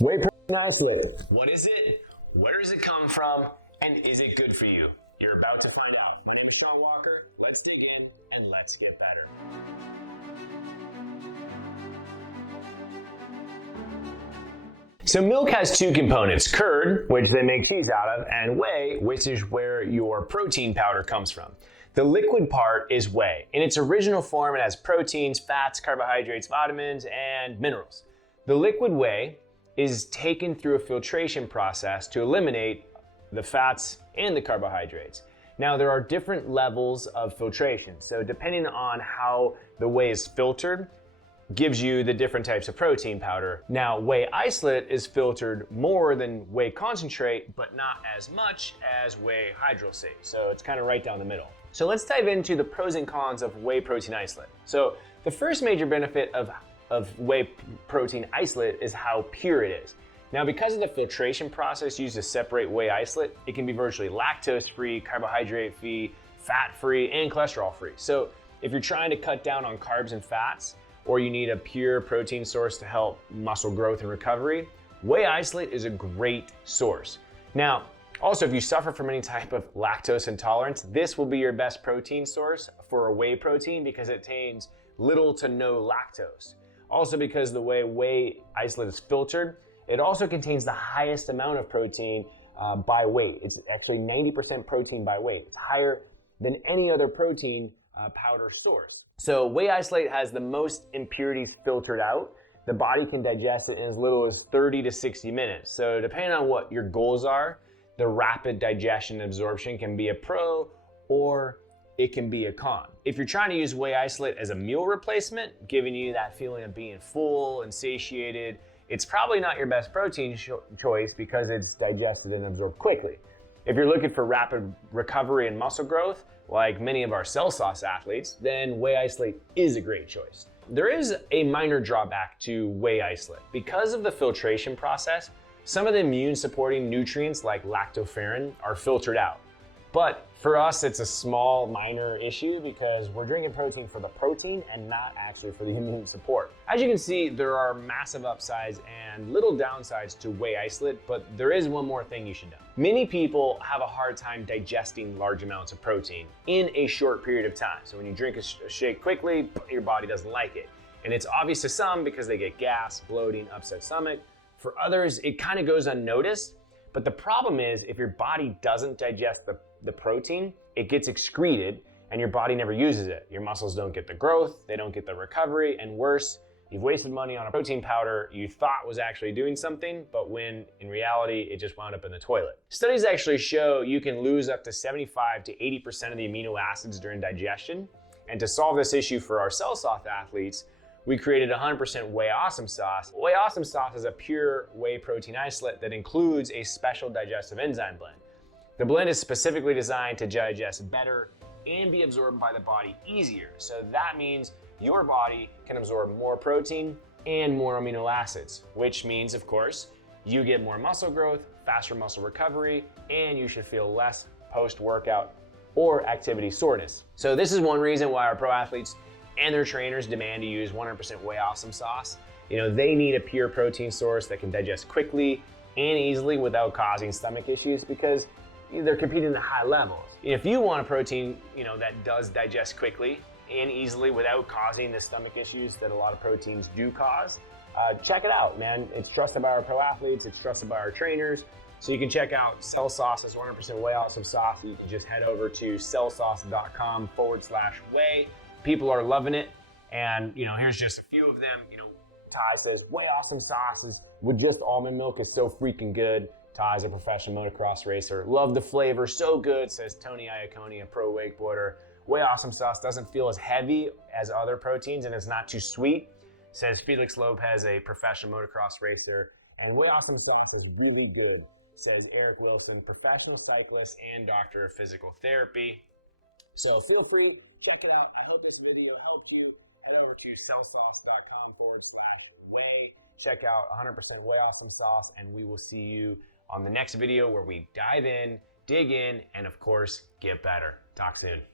Whey Protein Isolate. What is it? Where does it come from? And is it good for you? You're about to find out. My name is Shawn Walker. Let's dig in and let's get better. So milk has two components, curd, which they make cheese out of, and whey, which is where your protein powder comes from. The liquid part is whey. In its original form, it has proteins, fats, carbohydrates, vitamins, and minerals. The liquid whey is taken through a filtration process to eliminate the fats and the carbohydrates. Now, there are different levels of filtration. So depending on how the whey is filtered, gives you the different types of protein powder. Now, Whey Isolate is filtered more than Whey Concentrate, but not as much as Whey Hydrolysate. So it's kind of right down the middle. So let's dive into the pros and cons of Whey Protein Isolate. So the first major benefit of Whey Protein Isolate is how pure it is. Now, because of the filtration process used to separate Whey Isolate, it can be virtually lactose-free, carbohydrate-free, fat-free, and cholesterol-free. So if you're trying to cut down on carbs and fats, or you need a pure protein source to help muscle growth and recovery, Whey Isolate is a great source. Now, also, if you suffer from any type of lactose intolerance, this will be your best protein source for a whey protein because it contains little to no lactose. Also, because the way Whey Isolate is filtered, it also contains the highest amount of protein by weight. It's actually 90% protein by weight. It's higher than any other protein powder source. So Whey Isolate has the most impurities filtered out. The body can digest it in as little as 30 to 60 minutes. So depending on what your goals are, the rapid digestion and absorption can be a pro or it can be a con. If you're trying to use Whey Isolate as a meal replacement, giving you that feeling of being full and satiated, it's probably not your best protein choice because it's digested and absorbed quickly. If you're looking for rapid recovery and muscle growth, like many of our cell sauce athletes, then Whey Isolate is a great choice. There is a minor drawback to Whey Isolate. Because of the filtration process, some of the immune supporting nutrients like lactoferrin are filtered out. But for us, it's a small minor issue because we're drinking protein for the protein and not actually for the immune support. As you can see, there are massive upsides and little downsides to Whey Isolate, but there is one more thing you should know. Many people have a hard time digesting large amounts of protein in a short period of time. So when you drink a shake quickly, your body doesn't like it. And it's obvious to some because they get gas, bloating, upset stomach. For others, it kind of goes unnoticed. But the problem is if your body doesn't digest the protein, it gets excreted and your body never uses it. Your muscles don't get the growth, they don't get the recovery, and worse, you've wasted money on a protein powder you thought was actually doing something, but when in reality, it just wound up in the toilet. Studies actually show you can lose up to 75 to 80% of the amino acids during digestion. And to solve this issue for our cell sauce athletes, we created 100% Whey Awesome Sauce. Whey Awesome Sauce is a pure whey protein isolate that includes a special digestive enzyme blend. The blend is specifically designed to digest better and be absorbed by the body easier. So that means your body can absorb more protein and more amino acids, which means, of course, you get more muscle growth, faster muscle recovery, and you should feel less post-workout or activity soreness. So this is one reason why our pro athletes and their trainers demand to use 100% Whey Awesome Sauce. You know, they need a pure protein source that can digest quickly and easily without causing stomach issues because they're competing at high levels. If you want a protein, that does digest quickly and easily without causing the stomach issues that a lot of proteins do cause, check it out, man. It's trusted by our pro athletes, it's trusted by our trainers. So you can check out Cell Sauce's 100% Whey Awesome Sauce. You can just head over to cellsauce.com/whey. People are loving it, and here's just a few of them. Ty says Whey Awesome Sauce with just almond milk is so freaking good. Ty's a professional motocross racer. Love the flavor, so good, says Tony Iacone, a pro wakeboarder. Whey Awesome Sauce doesn't feel as heavy as other proteins, and it's not too sweet, says Felix Lopez, a professional motocross racer. And Whey Awesome Sauce is really good, says Eric Wilson, professional cyclist and doctor of physical therapy. So feel free, check it out. I hope this video helped you. Head over to cellsauce.com/whey. Check out 100% Whey Awesome Sauce, and we will see you on the next video where we dive in, dig in, and of course, get better. Talk soon.